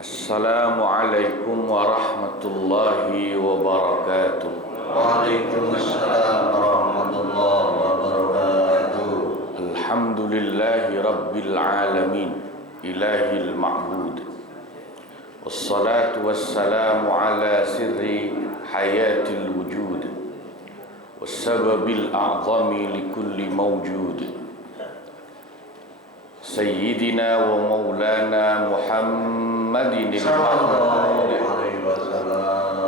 Assalamualaikum warahmatullahi wabarakatuh. Waalaikumsalam warahmatullahi wabarakatuh. Alhamdulillahi rabbil alamin, ilahil ma'bud. Wassalatu wassalamu ala sirri hayatil wujud, wassababil a'zami likulli mawjud. Sayyidina wa maulana Muhammadin al-Mahmud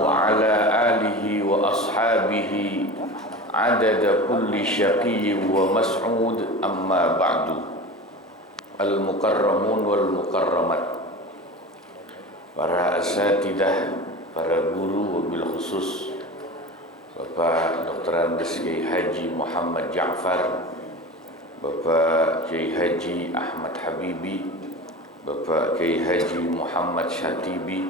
wa ala alihi wa ashabihi adada kulli syaqiyyin wa mas'ud, amma ba'du. Al-mukarramun wal mukarramat, para asatidah, para guru, wabil khusus Bapak Dr. Andes Kiai Haji Muhammad Ja'far, Bapak Kiai Haji Ahmad Habibi, Bapak Kiai Haji Muhammad Syatibi,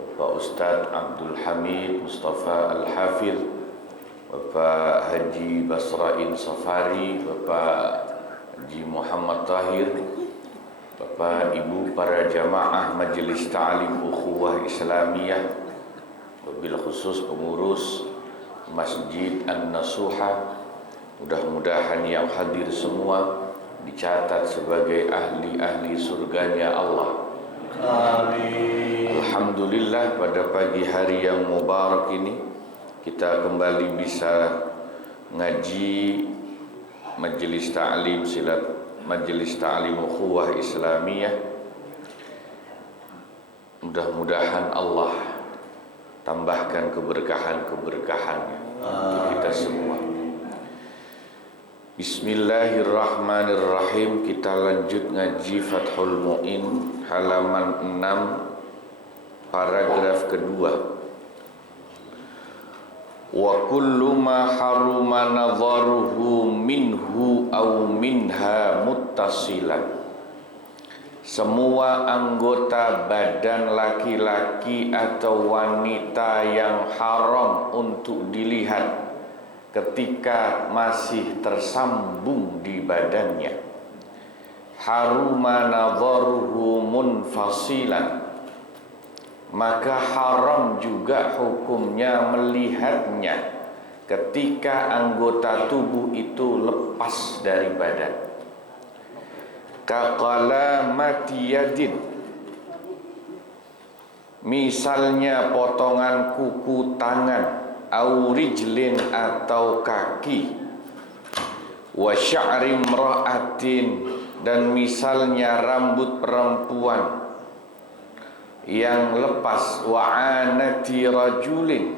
Bapak Ustadz Abdul Hamid Mustafa Al-Hafidh, Bapak Haji Basrain Safari, Bapak Haji Muhammad Tahir, Bapak Ibu para jamaah Majelis Ta'lim Ukhuwah Islamiyah, wabil khusus pengurus Masjid An-Nasuha. Mudah-mudahan yang hadir semua dicatat sebagai ahli-ahli surganya Allah. Amin. Alhamdulillah, pada pagi hari yang mubarak ini kita kembali bisa ngaji Majelis Ta'lim Majelis Ta'lim Ukhuwah Islamiyah. Mudah-mudahan Allah tambahkan keberkahan-keberkahannya untuk kita semua. Bismillahirrahmanirrahim. Kita lanjut ngaji Fathul Mu'in halaman 6 paragraf kedua. Wa kullu ma haruma nadharuhu minhu aw minha muttasilan. Semua anggota badan laki-laki atau wanita yang haram untuk dilihat ketika masih tersambung di badannya, haruma nadharuhu munfasilan, maka haram juga hukumnya melihatnya ketika anggota tubuh itu lepas dari badan. Kaqalamati yadin, misalnya potongan kuku tangan, au rijlin atau kaki, wa sya'ri imra'atin, dan misalnya rambut perempuan yang lepas, wa anati rajulin,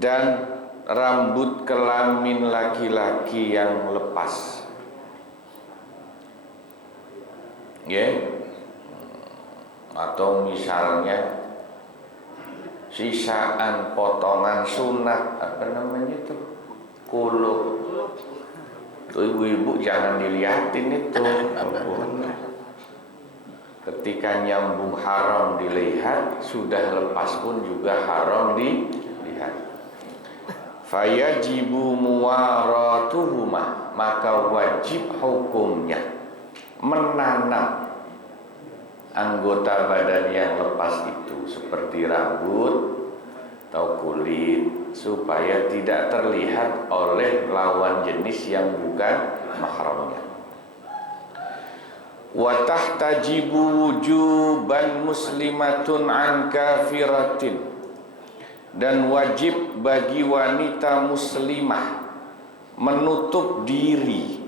dan rambut kelamin laki-laki yang lepas. Atau misalnya sisaan potongan sunat, apa namanya itu, kuluk. Tuh ibu-ibu jangan dilihatin itu. Ketika nyambung haram dilihat, sudah lepas pun juga haram dilihat. Fayajibu muwaratuhuma, maka wajib hukumnya menanam anggota badan yang lepas itu, seperti rambut atau kulit, supaya tidak terlihat oleh lawan jenis yang bukan mahramnya. Wa tahtajibu wujuban muslimatun an kafiratin, dan wajib bagi wanita muslimah menutup diri,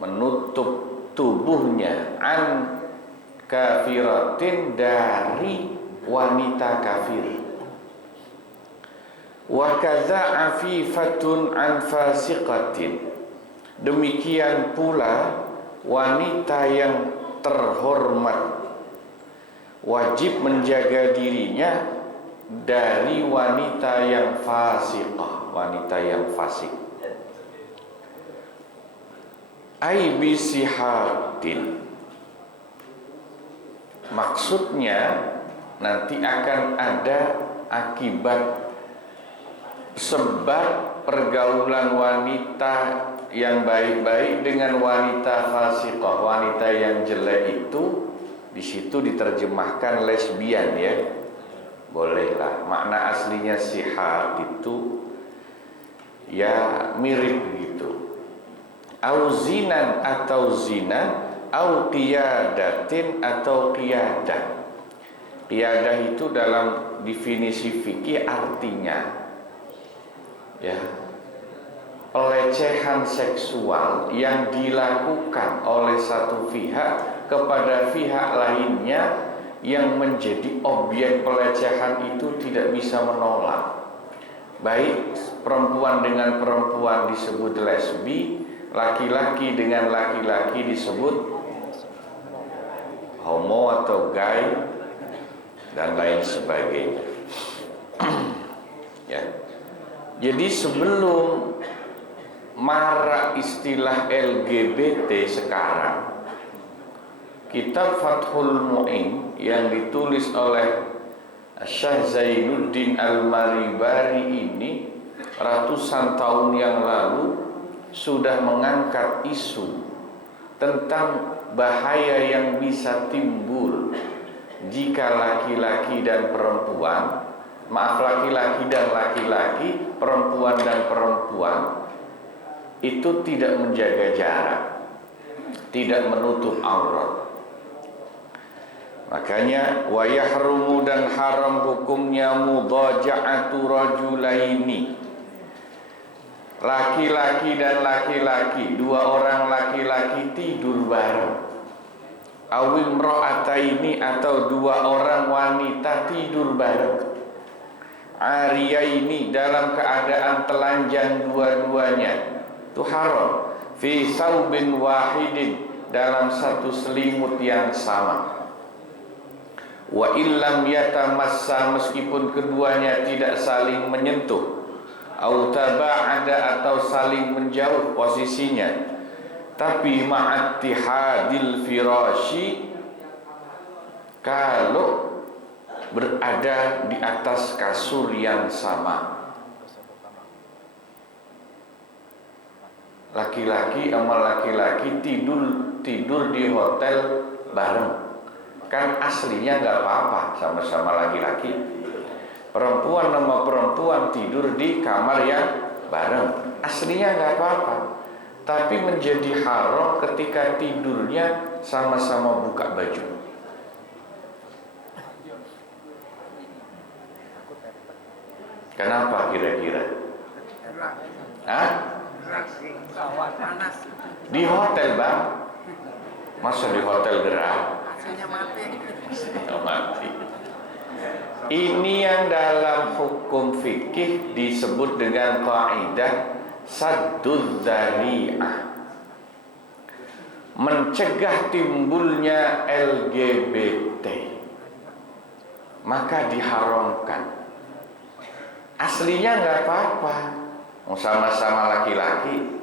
menutup tubuhnya, an kafiratin, dari wanita kafir. Wa kadza afifatun an fasiqatin, demikian pula wanita yang terhormat wajib menjaga dirinya dari wanita yang fasiqah, wanita yang fasik. Ai bisihatin, maksudnya nanti akan ada akibat sebab pergaulan wanita yang baik-baik dengan wanita fasiqah, wanita yang jelek itu di situ diterjemahkan lesbian ya. Bolehlah. Makna aslinya sihar itu ya mirip begitu. Au zinan atau zina, au qiyadatin atau qiyadah. Qiyadah itu dalam definisi fikih artinya ya pelecehan seksual yang dilakukan oleh satu pihak kepada pihak lainnya yang menjadi objek pelecehan itu tidak bisa menolak. Baik perempuan dengan perempuan disebut lesbi, laki-laki dengan laki-laki disebut homo atau gay dan lain sebagainya. Ya. Jadi sebelum marak istilah LGBT sekarang, kitab Fathul Mu'in yang ditulis oleh Syekh Zainuddin Al-Maribari ini ratusan tahun yang lalu sudah mengangkat isu tentang bahaya yang bisa timbul jika laki-laki dan perempuan, laki-laki dan laki-laki, perempuan dan perempuan itu tidak menjaga jarak, tidak menutup aurat. Makanya wa yahrumu dan haram hukumnya mudhaja'atu rajulaini, laki-laki dan laki-laki, dua orang laki-laki tidur bareng. Awil imra'ataini atau dua orang wanita tidur bareng. Ariyaini dalam keadaan telanjang dua-duanya, itu haram. Fi saubin wahidin dalam satu selimut yang sama. Wa illam yatamassa meskipun keduanya tidak saling menyentuh, au taba'ada atau saling menjauh posisinya, tapi ma'attihadil firasyi, kalau berada di atas kasur yang sama. Laki-laki sama laki-laki tidur di hotel bareng, kan aslinya nggak apa-apa, sama-sama laki-laki. Perempuan sama perempuan tidur di kamar yang bareng, aslinya nggak apa-apa. Tapi menjadi haram ketika tidurnya sama-sama buka baju. Kenapa kira-kira? Hah? Di hotel bang? Masa di hotel gerah? Mati. Ini yang dalam hukum fikih disebut dengan kaidah sadduz dzari'ah, mencegah timbulnya LGBT, maka diharamkan. Aslinya nggak apa-apa, sama-sama laki-laki,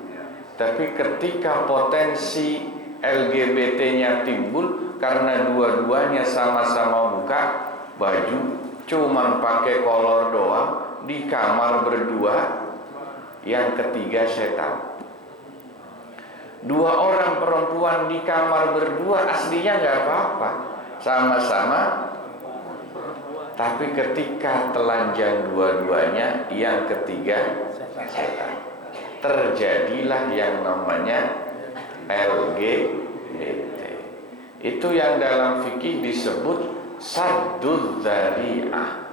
tapi ketika potensi LGBT-nya timbul karena dua-duanya sama-sama buka baju, cuman pakai kolor doang di kamar berdua, yang ketiga setan. Dua orang perempuan di kamar berdua aslinya nggak apa-apa, sama-sama, tapi ketika telanjang dua-duanya, yang ketiga setan. Terjadilah yang namanya LGBT. Itu yang dalam fikih disebut sadduz dzari'ah,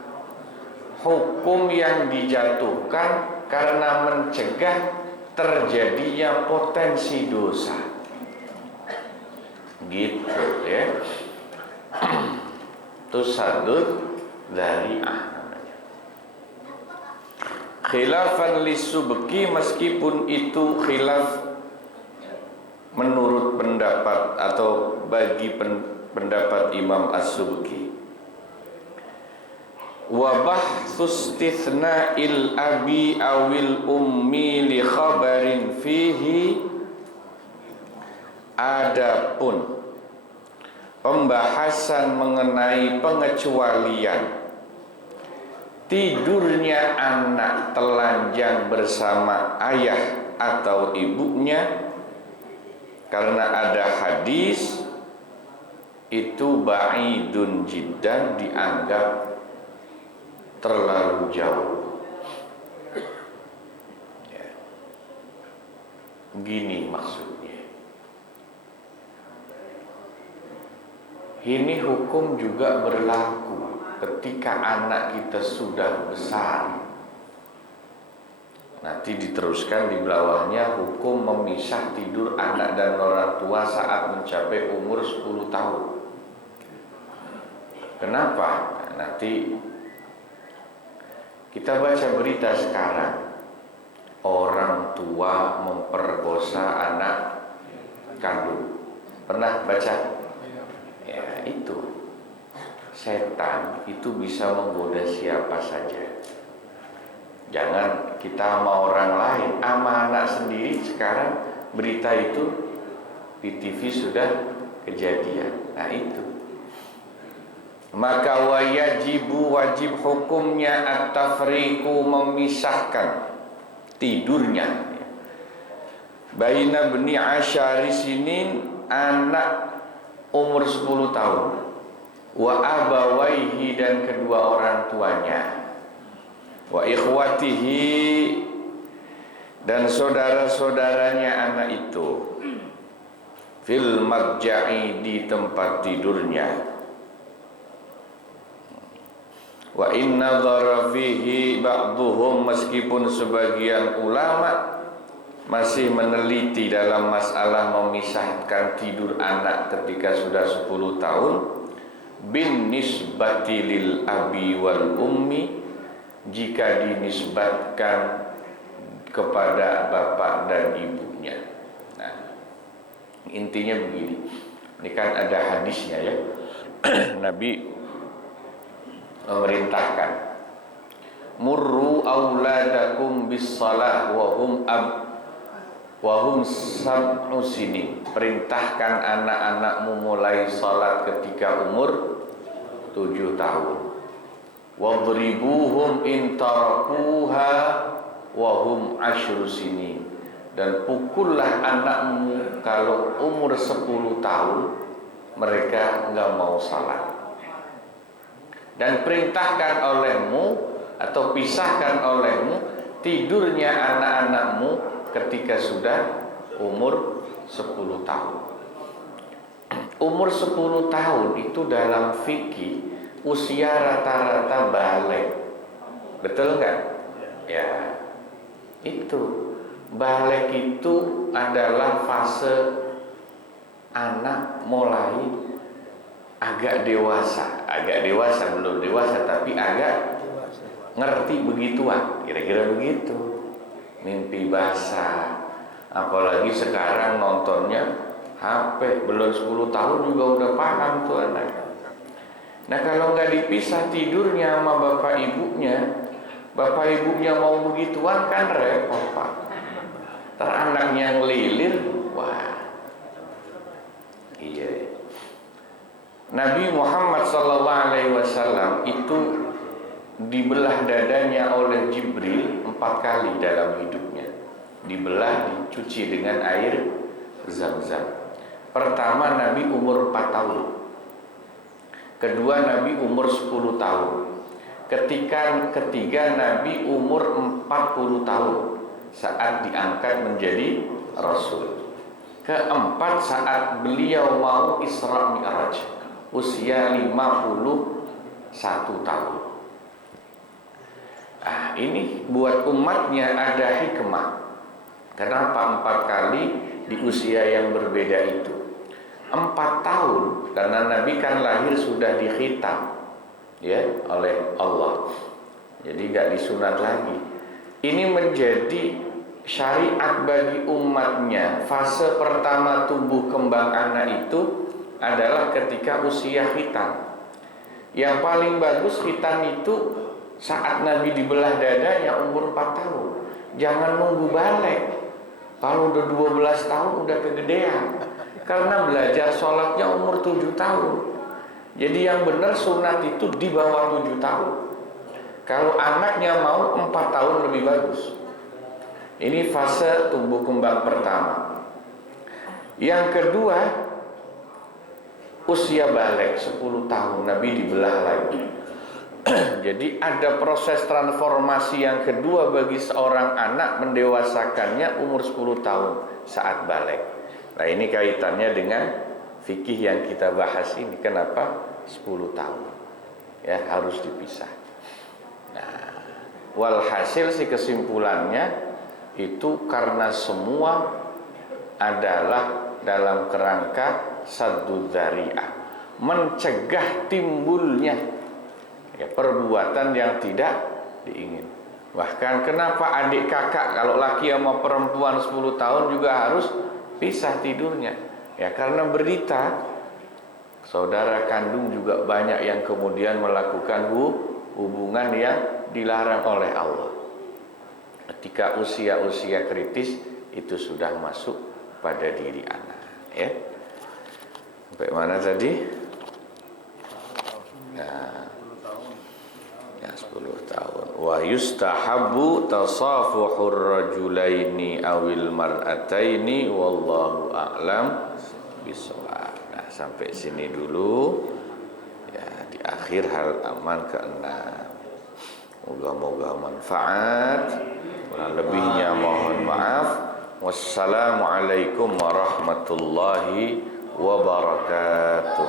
hukum yang dijatuhkan karena mencegah terjadinya potensi dosa. Gitu ya. Itu sadduz dzari'ah namanya. Khilafan lisubki, meskipun itu khilaf menurut pendapat atau bagi pendapat Imam As-Subki. Wa bahtsus istithna'il abi awil ummi li khabarin fihi, adapun pembahasan mengenai pengecualian tidurnya anak telanjang bersama ayah atau ibunya karena ada hadis itu ba'idun jiddan, dianggap terlalu jauh. Ya. Gini maksudnya. Ini hukum juga berlaku ketika anak kita sudah besar. Nanti diteruskan di bawahnya hukum memisah tidur anak dan orang tua saat mencapai umur 10 tahun. Kenapa? Nah, nanti kita baca berita sekarang, orang tua memperkosa anak kandung. Pernah baca? Ya, itu setan itu bisa menggoda siapa saja. Jangan kita sama orang lain, sama anak sendiri. Sekarang berita itu di TV sudah kejadian. Nah itu. Maka wajib hukumnya at-tafriqu, memisahkan tidurnya. Baina bni asyari sinin, anak umur 10 tahun, wa abawaihi, dan kedua orang tuanya, wa ikhwatihi, dan saudara-saudaranya anak itu, fil madja'i, di tempat tidurnya. Wa inna dhara fihi ba'duhum, meskipun sebagian ulama masih meneliti dalam masalah memisahkan tidur anak ketika sudah 10 tahun, bin nisbati lil abi wal ummi, jika dinisbatkan kepada bapak dan ibunya. Nah, intinya begini. Ini kan ada hadisnya ya. Nabi memerintahkan, murru auladakum bis salah wa hum sab'u sinin. Perintahkan anak-anakmu mulai salat ketika umur 7 tahun. Wadribuhum in tarakuha wa hum 10 sinin. Dan pukullah anakmu kalau umur 10 tahun mereka enggak mau salat. Dan perintahkan olehmu atau pisahkan olehmu tidurnya anak-anakmu ketika sudah umur 10 tahun. Umur 10 tahun itu dalam fikih usia rata-rata balik. Betul nggak? Ya, itu balik itu adalah fase anak mulai agak dewasa, belum dewasa tapi agak ngerti begituan, kira-kira begitu. Mimpi basah, apalagi sekarang nontonnya HP, belum 10 tahun juga udah paham tuh anak. Nah kalau nggak dipisah tidurnya sama bapak ibunya mau begituan kan repot Pak. Ntar anaknya ngelilir, wah. Iya. Nabi Muhammad SAW itu dibelah dadanya oleh Jibril 4 kali dalam hidupnya. Dibelah, dicuci dengan air Zam-Zam. Pertama Nabi umur 4 tahun. Kedua Nabi umur 10 tahun. Ketiga Nabi umur 40 tahun saat diangkat menjadi Rasul. Keempat saat beliau mau Isra Mi'raj, usia 51 tahun. Nah, ini buat umatnya ada hikmah. Kenapa 4 kali di usia yang berbeda itu? 4 tahun karena Nabi kan lahir sudah dikhitam ya oleh Allah. Jadi gak disunat lagi. Ini menjadi syariat bagi umatnya. Fase pertama tumbuh kembang anak itu adalah ketika usia khitan. Yang paling bagus khitan itu saat Nabi dibelah dadanya umur 4 tahun. Jangan nunggu balik. Kalau udah 12 tahun udah kegedean. Karena belajar sholatnya umur 7 tahun. Jadi yang benar sunat itu di bawah 7 tahun. Kalau anaknya mau 4 tahun lebih bagus. Ini fase tumbuh kembang pertama. Yang kedua, usia balik 10 tahun Nabi dibelah lagi. Jadi ada proses transformasi yang kedua bagi seorang anak, mendewasakannya umur 10 tahun saat balik. Nah ini kaitannya dengan fikih yang kita bahas ini. Kenapa 10 tahun? Ya harus dipisah. Nah, walhasil si kesimpulannya itu karena semua adalah dalam kerangka saddud dzari'ah, mencegah timbulnya perbuatan yang tidak diingin. Bahkan kenapa adik kakak kalau laki sama perempuan 10 tahun juga harus pisah tidurnya? Ya karena berita saudara kandung juga banyak yang kemudian melakukan hubungan yang dilarang oleh Allah. Ketika usia-usia kritis itu sudah masuk pada diri anak, ya. Sampai mana tadi? Nah, ya 10 tahun. Wa yustahabbu tasafuhur rajulaini awil mar'ataini wallahu a'lam bishawab. Nah, sampai sini dulu. Ya, di akhir hal aman ke-6. Moga-moga manfaat. Kurang lebihnya mohon maaf. Wassalamualaikum warahmatullahi wabarakatuh.